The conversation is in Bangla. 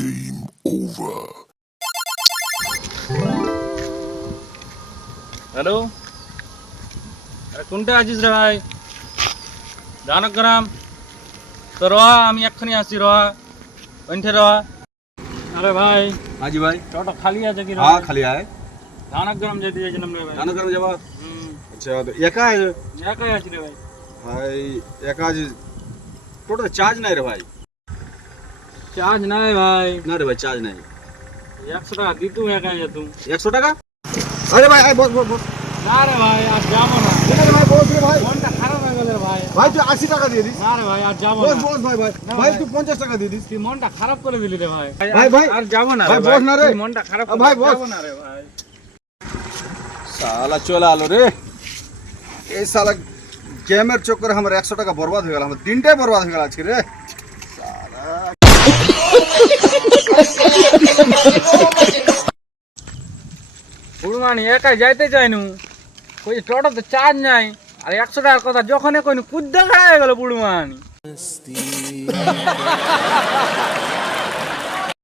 Game over. হ্যালো, কোনটা আছিস রে ভাই? জানগ্রাম তো রহা, আমি এক্ষুনি আসছি। রহা ওইঠে রহা। আরে ভাই, हाँ जी भाई। টোটো খালি আছে কি? हाँ खाली है। জানগ্রাম যেতে চাইছিলাম রে ভাই। जाना करो जब হুম, अच्छा तो एका है একাই আছি রে ভাই। भाई एका जी टोटल चार्ज नहीं रे भाई চার্জ নাই ভাই, ना रे भाई चार्ज नहीं 100 টাকা দিতুম একাই যেতুম। 100 टका अरे भाई आई बस बस बस না রে ভাই, আর যাবো না। ठीक है भाई बोल रे भाई মনটা খারাপ হয়ে গেল রে ভাই। भाई तू 80 टका दे दी না রে ভাই, আর যাবো बस না। बस भाई भाई ना भाई भाई। तू 50 टका दे दी তুই মনটা খারাপ করে দিলি রে ভাই। ভাই, ভাই। আর যাবো না রে ভাই, ভাই। বস না রে। তুই মনটা খারাপ করে ভাই, বস। যাবো না রে ভাই। साला चला आलो रे ए साला गेमर चक्कर हमर 100 टका बर्बाद हो गेल हमर तीनटे बर्बाद हो गेल आज के रे বুড়মানি একাই যাইতে চাইনু, কই টোটোতে চার্জ নাই, আর 100 টাকার কথা যখনই কইনু কুদ্দা খাড়া হয়ে গেল বুড়মানি।